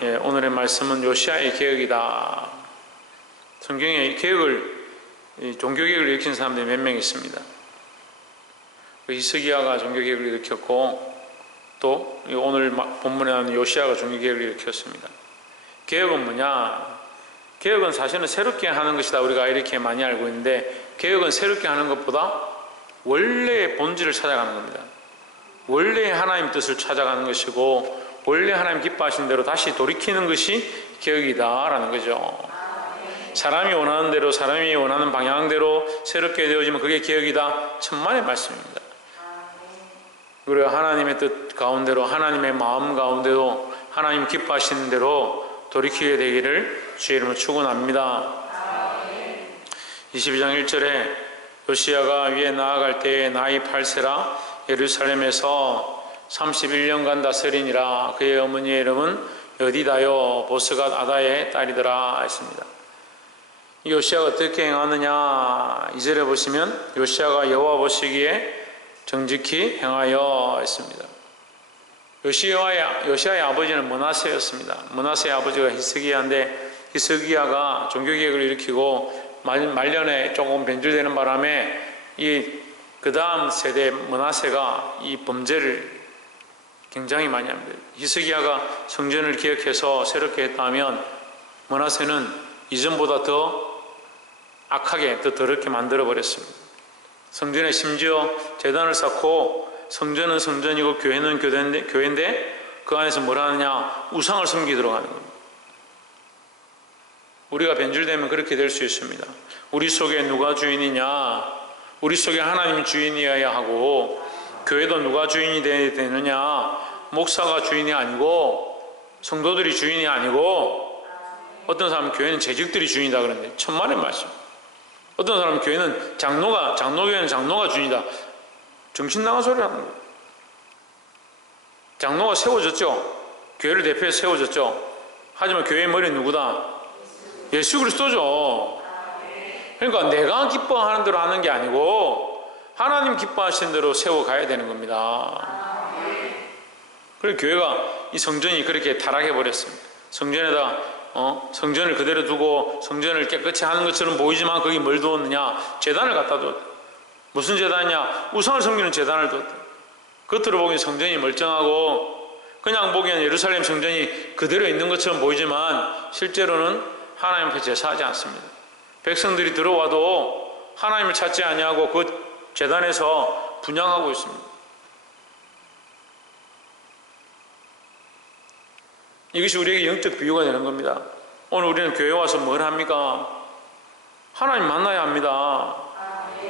예, 오늘의 말씀은 요시아의 개혁이다. 성경에 이 개혁을 이 종교 개혁을 일으킨 사람들이 몇 명 있습니다. 그 히스기야가 종교 개혁을 일으켰고 또 오늘 본문에 나오는 요시아가 종교 개혁을 일으켰습니다. 개혁은 뭐냐? 개혁은 사실은 새롭게 하는 것이다. 우리가 이렇게 많이 알고 있는데 개혁은 새롭게 하는 것보다 원래의 본질을 찾아가는 겁니다. 원래 하나님 뜻을 찾아가는 것이고 원래 하나님 기뻐하신 대로 다시 돌이키는 것이 개혁이다라는 거죠. 사람이 원하는 대로 사람이 원하는 방향대로 새롭게 되어지면 그게 개혁이다. 천만의 말씀입니다. 그리고 하나님의 뜻 가운데로 하나님의 마음 가운데로 하나님 기뻐하시는 대로 돌이키게 되기를 주의 이름으로 축원합니다. 22장 1절에 요시아가 위에 나아갈 때에 나이 8세라 예루살렘에서 31년간 다스리니라 그의 어머니의 이름은 여디다요 보스갓 아다의 딸이더라 했습니다. 요시아가 어떻게 행하느냐 이절에 보시면 요시아가 여호와 보시기에 정직히 행하여 했습니다. 요시아의, 요시아의 아버지는 머나세였습니다. 머나세의 아버지가 히스기야인데 히스기야가 종교개혁을 일으키고 말년에 조금 변질되는 바람에 이 그 다음 세대 머나세가 이 범죄를 굉장히 많이 합니다. 히스기야가 성전을 기억해서 새롭게 했다면 머나세는 이전보다 더 악하게 더 더럽게 만들어 버렸습니다. 성전에 심지어 재단을 쌓고 성전은 성전이고 교회는 교회인데, 교회인데 그 안에서 뭘 하느냐 우상을 섬기도록 하는 겁니다. 우리가 변질되면 그렇게 될 수 있습니다. 우리 속에 누가 주인이냐? 우리 속에 하나님이 주인이어야 하고 교회도 누가 주인이 되느냐? 목사가 주인이 아니고 성도들이 주인이 아니고 어떤 사람은 교회는 재직들이 주인이다 그러는데 천만의 말씀. 어떤 사람은 교회는 장로가 장로교회는 장로가 주인이다. 정신 나간 소리 하는 거예요. 장로가 세워졌죠. 교회를 대표해서 세워졌죠. 하지만 교회의 머리는 누구다? 예수 그리스도죠. 그러니까 내가 기뻐하는 대로 하는 게 아니고 하나님 기뻐하시는 대로 세워가야 되는 겁니다. 그리고 교회가 이 성전이 그렇게 타락해 버렸습니다. 성전에다 어? 성전을 그대로 두고 성전을 깨끗이 하는 것처럼 보이지만 거기 뭘 두었느냐? 재단을 갖다 뒀다. 무슨 재단이냐? 우상을 섬기는 재단을 뒀다. 겉으로 보기엔 성전이 멀쩡하고 그냥 보기엔 예루살렘 성전이 그대로 있는 것처럼 보이지만 실제로는 하나님 앞에 제사하지 않습니다. 백성들이 들어와도 하나님을 찾지 아니하고 그 재단에서 분양하고 있습니다. 이것이 우리에게 영적 비유가 되는 겁니다. 오늘 우리는 교회 와서 뭘 합니까? 하나님 만나야 합니다.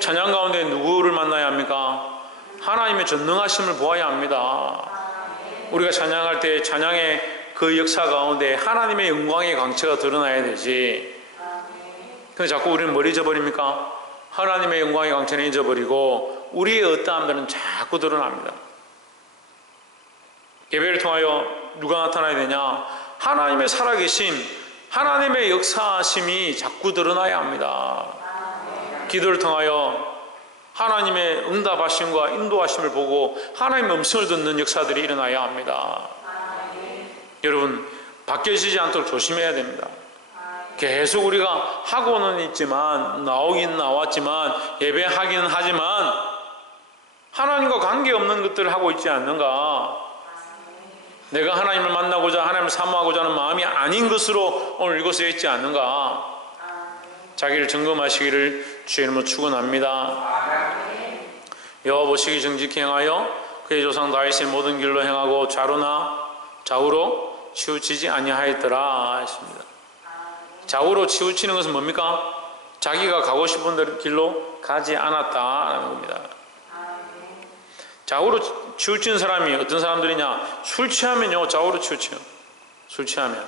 찬양 가운데 누구를 만나야 합니까? 하나님의 전능하심을 보아야 합니다. 우리가 찬양할 때 찬양의 그 역사 가운데 하나님의 영광의 광채가 드러나야 되지. 근데 자꾸 우리는 뭘 잊어버립니까? 하나님의 영광의 광채는 잊어버리고 우리의 어떠함들은 자꾸 드러납니다. 예배를 통하여 누가 나타나야 되냐? 하나님의 살아계심, 하나님의 역사심이 자꾸 드러나야 합니다. 기도를 통하여 하나님의 응답하심과 인도하심을 보고 하나님의 음성을 듣는 역사들이 일어나야 합니다. 여러분, 바뀌어지지 않도록 조심해야 됩니다. 계속 우리가 하고는 있지만, 나오긴 나왔지만, 예배하기는 하지만, 하나님과 관계없는 것들을 하고 있지 않는가? 내가 하나님을 만나고자 하나님을 사모하고자 하는 마음이 아닌 것으로 오늘 이곳에 있지 않는가? 자기를 점검하시기를 주의 이름으로 축원합니다. 여호와 보시기 정직히 행하여 그의 조상 다윗의 모든 길로 행하고 좌로나 좌우로 치우치지 아니하였더라 했습니다. 좌우로 치우치는 것은 뭡니까? 자기가 가고 싶은 길로 가지 않았다라는 겁니다. 좌우로 치우 치는 사람이 어떤 사람들이냐? 술 취하면요, 좌우로 치우쳐요. 술 취하면.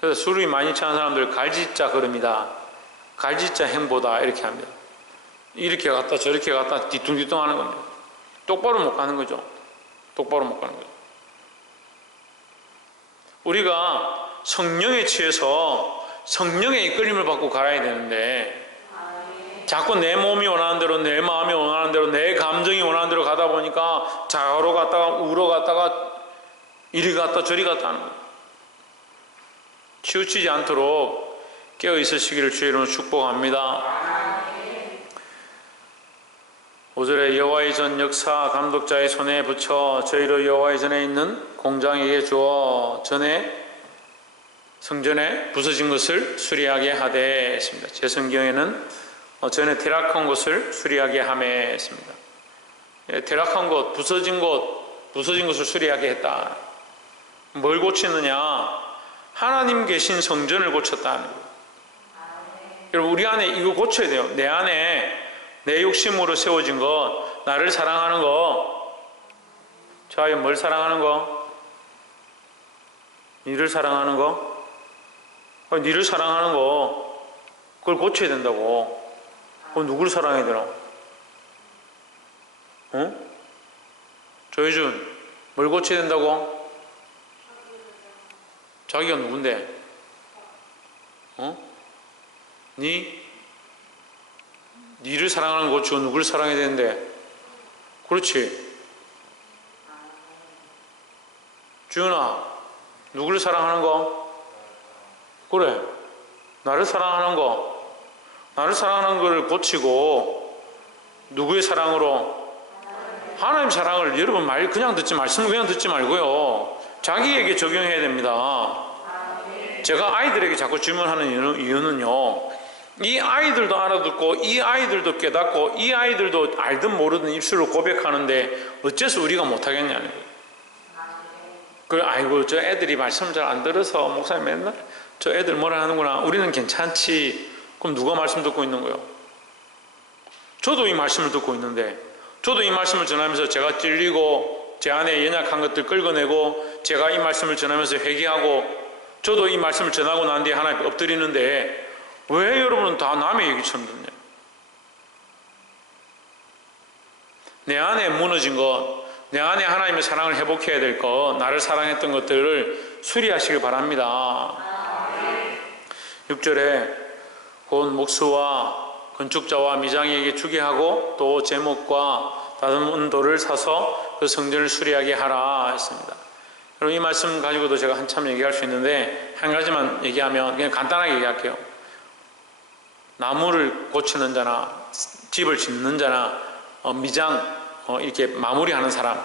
그래서 술이 많이 취한 사람들 갈지자 걸음이다. 갈지자 행보다. 이렇게 합니다. 이렇게 갔다 저렇게 갔다 뒤뚱뒤뚱 하는 겁니다. 똑바로 못 가는 거죠. 똑바로 못 가는 거죠. 우리가 성령에 취해서 성령의 이끌림을 받고 갈아야 되는데 자꾸 내 몸이 원하는 대로 내 마음이 원하는 대로 내 감정이 원하는 대로 가다 보니까 좌우로 갔다가 우로 갔다가 이리 갔다 저리 갔다 하는 거예요. 치우치지 않도록 깨어 있으시기를 주의 이름으로 축복합니다. 5절에 여호와의 전 역사 감독자의 손에 붙여 저희로 여호와의 전에 있는 공장에게 주어 전에 성전에 부서진 것을 수리하게 하되 했습니다. 제 성경에는 어, 전에 퇴락한 곳을 수리하게 함에 했습니다. 예, 퇴락한 곳, 부서진 곳, 부서진 것을 수리하게 했다. 뭘 고치느냐? 하나님 계신 성전을 고쳤다는 거예요. 여러분 우리 안에 이거 고쳐야 돼요. 내 안에 내 욕심으로 세워진 것, 나를 사랑하는 것, 자기 뭘 사랑하는 거? 니를 사랑하는 거? 아, 니를 사랑하는 거, 그걸 고쳐야 된다고. 그럼 누구를 사랑해야 되나? 어? 조혜준, 뭘 고쳐야 된다고? 자기가 누군데? 어? 니? 니를 사랑하는 거 고치고 누구를 사랑해야 되는데? 그렇지. 주연아, 누구를 사랑하는 거? 그래. 나를 사랑하는 거. 나를 사랑하는 걸 고치고 누구의 사랑으로? 하나님 사랑을 여러분 말 그냥 듣지 말씀 그냥 듣지 말고요. 자기에게 적용해야 됩니다. 제가 아이들에게 자꾸 질문하는 이유는- 이유는요. 이 아이들도 알아듣고 이 아이들도 깨닫고 이 아이들도 알든 모르든 입술로 고백하는데 어째서 우리가 못하겠냐는 거예요. 그 아이고 저 애들이 말씀 잘 안 들어서 목사님 맨날 저 애들 뭐라 하는구나 우리는 괜찮지 그럼 누가 말씀 듣고 있는 거예요? 저도 이 말씀을 듣고 있는데 저도 이 말씀을 전하면서 제가 찔리고 제 안에 연약한 것들 긁어내고 제가 이 말씀을 전하면서 회개하고 저도 이 말씀을 전하고 난 뒤에 하나님 엎드리는데 왜 여러분은 다 남의 얘기처럼 듣냐? 내 안에 무너진 것, 내 안에 하나님의 사랑을 회복해야 될 것, 나를 사랑했던 것들을 수리하시길 바랍니다. 6절에 곧 목수와 건축자와 미장에게 주게 하고 또 제목과 다듬은 돌을 사서 그 성전을 수리하게 하라 했습니다. 여러분 이 말씀 가지고도 제가 한참 얘기할 수 있는데 한 가지만 얘기하면 그냥 간단하게 얘기할게요. 나무를 고치는 자나 집을 짓는 자나 어, 미장 어, 이렇게 마무리하는 사람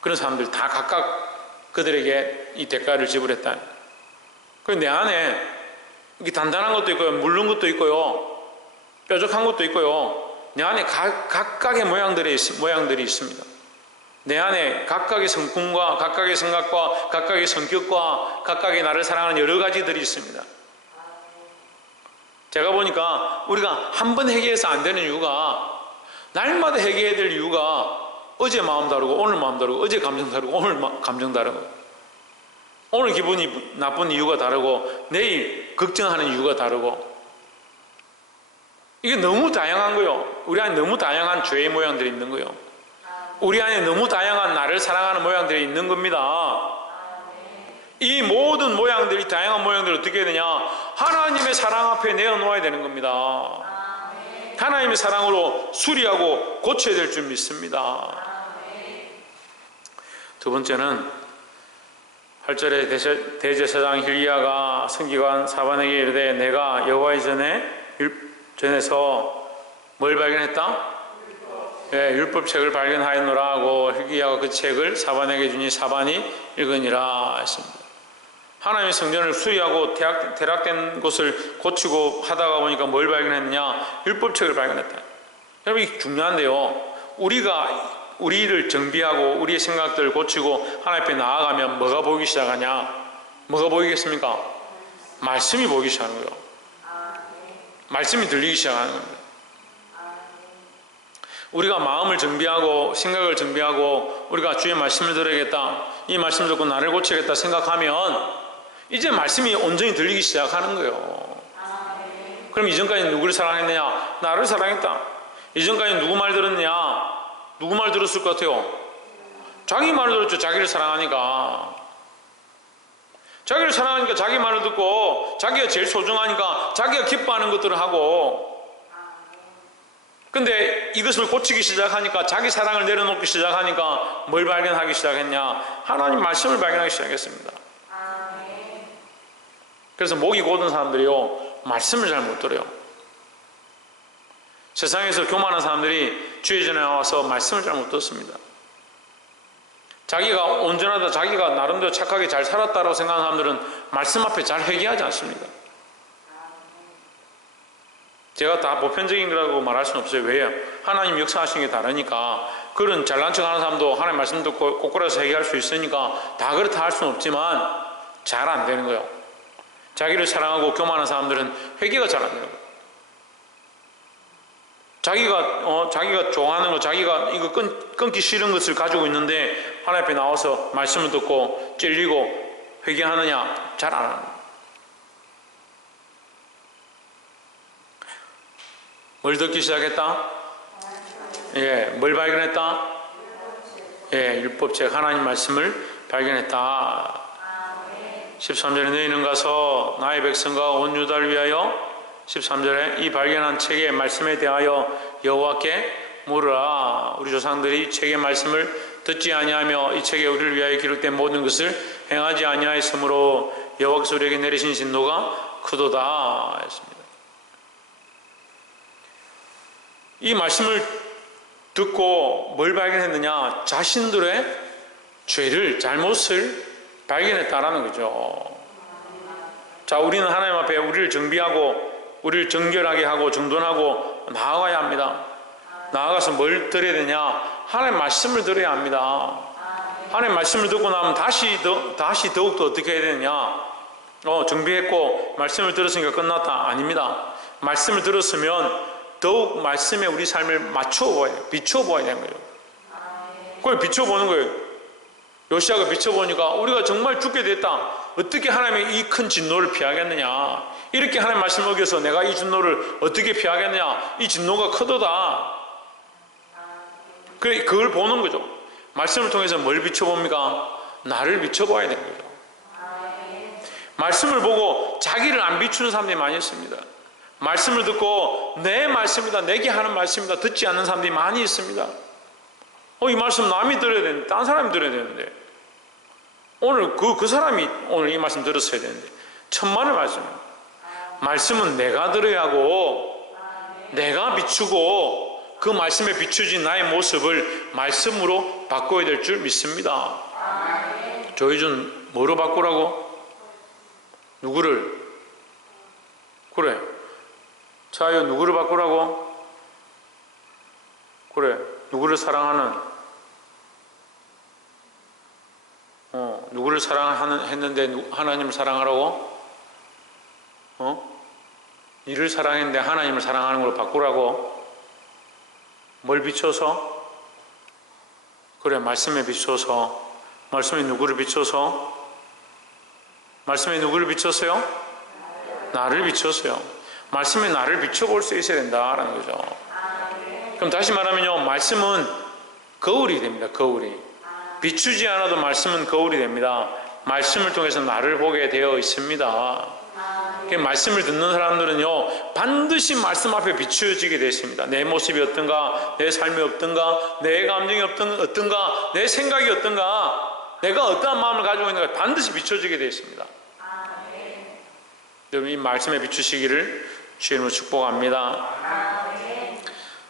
그런 사람들 다 각각 그들에게 이 대가를 지불했다. 그내 안에 이게 단단한 것도 있고요, 물른 것도 있고요, 뾰족한 것도 있고요. 내 안에 각, 각각의 모양들이 있- 모양들이 있습니다. 내 안에 각각의 성품과 각각의 생각과 각각의 성격과 각각의 나를 사랑하는 여러 가지들이 있습니다. 제가 보니까 우리가 한번 회개해서 안 되는 이유가 날마다 회개해야 될 이유가 어제 마음 다르고 오늘 마음 다르고 어제 감정 다르고 오늘 마- 감정 다르고 오늘 기분이 나쁜 이유가 다르고 내일 걱정하는 이유가 다르고 이게 너무 다양한 거요. 우리 안에 너무 다양한 죄의 모양들이 있는 거요. 우리 안에 너무 다양한 나를 사랑하는 모양들이 있는 겁니다. 이 모든 모양들이 다양한 모양들을 어떻게 해야 되냐? 하나님의 사랑 앞에 내어놓아야 되는 겁니다. 하나님의 사랑으로 수리하고 고쳐야 될 줄 믿습니다. 두 번째는 8절에 대제- 대제사장 힐리야가 성기관 사반에게 이르되 내가 여호와의 전에 율- 전에서 뭘 발견했다? 예, 율법책을 발견하였노라 하고 힐기야가 그 책을 사반에게 주니 사반이 읽으니라 했습니다. 하나님의 성전을 수리하고 대학, 대락된 곳을 고치고 하다가 보니까 뭘 발견했느냐? 율법책을 발견했다. 여러분 이게 중요한데요. 우리가 우리를 정비하고 우리의 생각들을 고치고 하나님 앞에 나아가면 뭐가 보이기 시작하냐? 뭐가 보이겠습니까? 말씀이 보이기 시작하는 거예요. 말씀이 들리기 시작하는 겁니다. 우리가 마음을 정비하고 생각을 정비하고 우리가 주의 말씀을 들어야겠다. 이 말씀 듣고 나를 고치겠다 생각하면 이제 말씀이 온전히 들리기 시작하는 거예요. 그럼 이전까지 누구를 사랑했느냐? 나를 사랑했다. 이전까지 누구 말 들었느냐? 누구 말 들었을 것 같아요? 자기 말을 들었죠. 자기를 사랑하니까. 자기를 사랑하니까 자기 말을 듣고 자기가 제일 소중하니까 자기가 기뻐하는 것들을 하고 근데 이것을 고치기 시작하니까 자기 사랑을 내려놓기 시작하니까 뭘 발견하기 시작했냐? 하나님 말씀을 발견하기 시작했습니다. 그래서 목이 고든 사람들이요 말씀을 잘 못 들어요. 세상에서 교만한 사람들이 주의 전에 나와서 말씀을 잘 못 듣습니다. 자기가 온전하다, 자기가 나름대로 착하게 잘 살았다고 생각하는 사람들은 말씀 앞에 잘 회개하지 않습니다. 제가 다 보편적인 거라고 말할 수는 없어요. 왜요? 하나님 역사하시는 게 다르니까 그런 잘난 척 하는 사람도 하나님 말씀 듣고 꼬꾸라서 회개할 수 있으니까 다 그렇다 할 수는 없지만 잘 안 되는 거예요. 자기를 사랑하고 교만한 사람들은 회개가 잘 안 되는 거예요. 자기가 어 자기가 좋아하는 거 자기가 이거 끊, 끊기 싫은 것을 가지고 있는데 하나님 앞에 나와서 말씀을 듣고 찔리고 회개하느냐 잘안 합니다. 뭘 듣기 시작했다? 예, 뭘 발견했다? 예, 율법책 하나님 말씀을 발견했다. 13절에 너희는 가서 나의 백성과 온 유다를 위하여 13절에 이 발견한 책의 말씀에 대하여 여호와께 물으라. 우리 조상들이 책의 말씀을 듣지 아니하며 이 책에 우리를 위하여 기록된 모든 것을 행하지 아니하였으므로 여호와께서 우리에게 내리신 진노가 크도다 했습니다. 이 말씀을 듣고 뭘 발견했느냐? 자신들의 죄를, 잘못을 발견했다라는 거죠. 자, 우리는 하나님 앞에 우리를 정비하고, 우리를 정결하게 하고, 정돈하고, 나아가야 합니다. 나아가서 뭘 들어야 되냐? 하나님 말씀을 들어야 합니다. 하나님 말씀을 듣고 나면 다시, 더, 다시 더욱더 어떻게 해야 되느냐? 어, 정비했고, 말씀을 들었으니까 끝났다. 아닙니다. 말씀을 들었으면 더욱 말씀에 우리 삶을 맞춰 보아야 돼요. 비춰 보아야 되는 거예요. 그걸 비춰 보는 거예요. 요시아가 비춰 보니까 우리가 정말 죽게 됐다. 어떻게 하나님의 이큰 진노를 피하겠느냐? 이렇게 하나님 말씀 어겨서 내가 이 진노를 어떻게 피하겠느냐? 이 진노가 크도다. 그걸 보는 거죠. 말씀을 통해서 뭘 비춰 봅니까? 나를 비춰 봐야 되는 거죠. 말씀을 보고 자기를 안 비추는 사람들이 많이 있습니다. 말씀을 듣고 내 말씀이다, 내게 하는 말씀이다 듣지 않는 사람들이 많이 있습니다. 어, 이 말씀 남이 들어야 되는데, 딴 사람이 들어야 되는데, 오늘 그, 그 사람이 오늘 이 말씀 들었어야 되는데, 천만의 말씀입니다. 말씀은 내가 들어야 하고, 내가 비추고, 그 말씀에 비추진 나의 모습을 말씀으로 바꿔야 될 줄 믿습니다. 조희준, 뭐로 바꾸라고? 누구를? 그래. 자유 누구를 바꾸라고? 그래. 누구를 사랑하는? 어, 누구를 사랑하는 했는데 하나님을 사랑하라고? 어? 이를 사랑했는데 하나님을 사랑하는 걸로 바꾸라고? 뭘 비춰서? 그래, 말씀에 비춰서. 말씀에 누구를 비춰서? 말씀에 누구를 비춰서요? 나를 비춰서요. 말씀에 나를 비춰볼 수 있어야 된다라는 거죠. 그럼 다시 말하면요, 말씀은 거울이 됩니다. 거울이 비추지 않아도 말씀은 거울이 됩니다. 말씀을 통해서 나를 보게 되어 있습니다. 그 말씀을 듣는 사람들은요, 반드시 말씀 앞에 비추어지게 되어 있습니다. 내 모습이 어떤가, 내 삶이 어떤가, 내 감정이 어떤, 어떤가, 내 생각이 어떤가, 내가 어떠한 마음을 가지고 있는가 반드시 비춰지게 되어 있습니다. 여러분 이 말씀에 비추시기를 주님으로 축복합니다.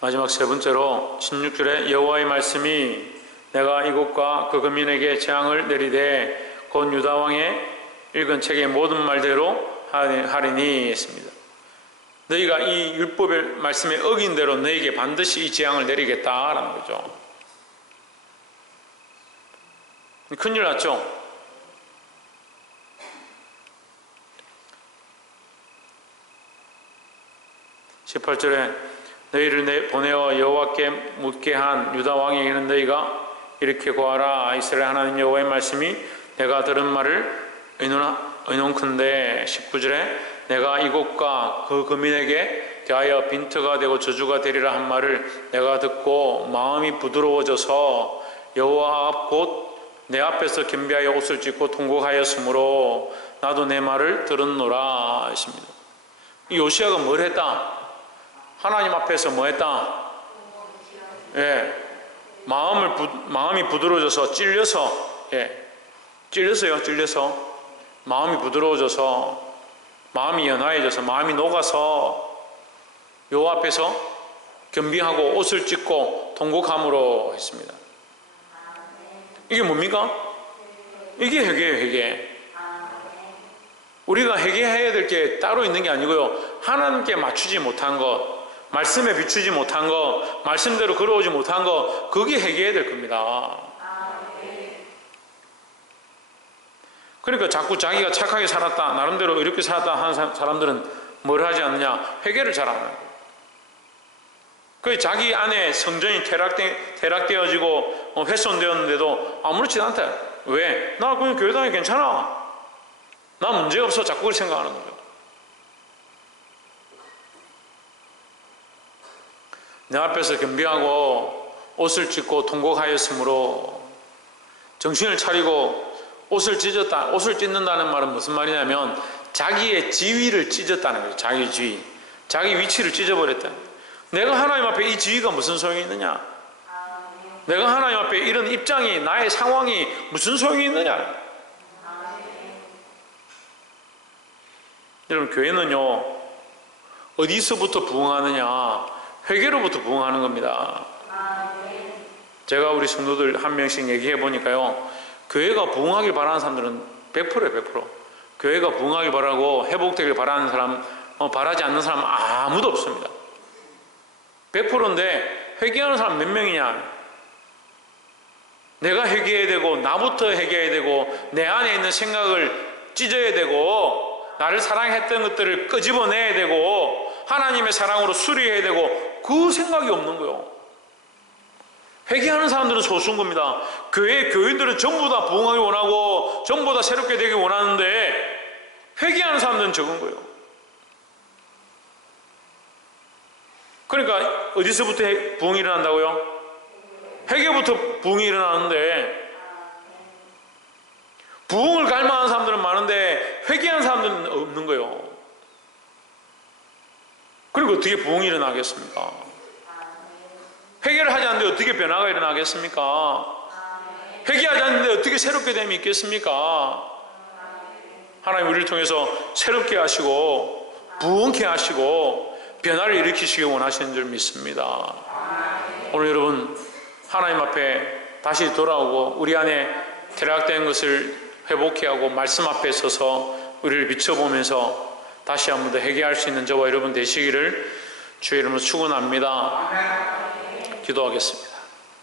마지막 세 번째로 16절에 여호와의 말씀이 내가 이곳과 그 거민에게 재앙을 내리되 곧 유다 왕의 읽은 책의 모든 말대로 하리니 했습니다. 너희가 이 율법의 말씀에 어긴 대로 너에게 반드시 이 재앙을 내리겠다라는 거죠. 큰일 났죠. 18절에 너희를 보내어 여호와께 묻게 한 유다 왕에게는 너희가 이렇게 고하라 이스라엘 하나님 여호와의 말씀이 내가 들은 말을 의논컨대 19절에 내가 이곳과 그 거민에게 대하여 빈트가 되고 저주가 되리라 한 말을 내가 듣고 마음이 부드러워져서 여호와 앞 곧 내 앞에서 겸비하여 옷을 찢고 통곡하였으므로 나도 내 말을 들었노라. 이 요시아가 뭘 했다? 하나님 앞에서 뭐 했다? 예. 마음을 부, 마음이 부드러워져서 찔려서 예. 찔려서요. 찔려서 마음이 부드러워져서 마음이 연화해져서 마음이 녹아서 요 앞에서 겸비하고 옷을 찢고 통곡함으로 했습니다. 이게 뭡니까? 이게 회개예요, 회개. 우리가 회개해야 될 게 따로 있는 게 아니고요. 하나님께 맞추지 못한 것, 말씀에 비추지 못한 것, 말씀대로 걸어오지 못한 것, 그게 회개해야 될 겁니다. 그러니까 자꾸 자기가 착하게 살았다, 나름대로 이렇게 살았다 하는 사- 사람들은 뭘 하지 않느냐? 회개를 잘안 거예요. 그 자기 안에 성전이 퇴락되, 퇴락되어지고 어, 훼손되었는데도 아무렇지 않다. 왜? 나 그냥 교회 다니 괜찮아. 나 문제 없어. 자꾸 그렇게 생각하는 거예 내 앞에서 겸비하고 옷을 찢고 통곡하였으므로 정신을 차리고 옷을 찢었다. 옷을 찢는다는 말은 무슨 말이냐면 자기의 지위를 찢었다는 거예요. 자기 지위. 자기 위치를 찢어버렸다. 내가 하나님 앞에 이 지위가 무슨 소용이 있느냐? 내가 하나님 앞에 이런 입장이 나의 상황이 무슨 소용이 있느냐? 여러분 교회는요 어디서부터 부흥하느냐? 회개로부터 부흥하는 겁니다. 제가 우리 성도들 한 명씩 얘기해 보니까요 교회가 부흥하길 바라는 사람들은 100%예요 100%. 교회가 부흥하길 바라고 회복되길 바라는 사람 어, 바라지 않는 사람 아무도 없습니다. 100%인데 회개하는 사람 몇 명이냐? 내가 회개해야 되고 나부터 회개해야 되고 내 안에 있는 생각을 찢어야 되고 나를 사랑했던 것들을 끄집어내야 되고 하나님의 사랑으로 수리해야 되고 그 생각이 없는 거요. 회개하는 사람들은 소수인 겁니다. 교회 교인들은 전부 다 부흥하기 원하고 전부 다 새롭게 되기 원하는데 회개하는 사람들은 적은 거예요. 그러니까 어디서부터 부흥이 일어난다고요? 회개부터 부흥이 일어나는데 부흥을 갈망하는 사람들은 많은데 회개하는 사람들은 없는 거예요. 그리고 어떻게 부흥이 일어나겠습니까? 회개를 하지 않는데 어떻게 변화가 일어나겠습니까? 회개하지 않는데 어떻게 새롭게 됨이 있겠습니까? 하나님 우리를 통해서 새롭게 하시고 부흥케 하시고 변화를 일으키시기 원하시는 줄 믿습니다. 오늘 여러분 하나님 앞에 다시 돌아오고 우리 안에 퇴락된 것을 회복해 하고 말씀 앞에 서서 우리를 비춰보면서 다시 한 번 더 회개할 수 있는 저와 여러분 되시기를 주의 이름으로 축원합니다. 기도하겠습니다.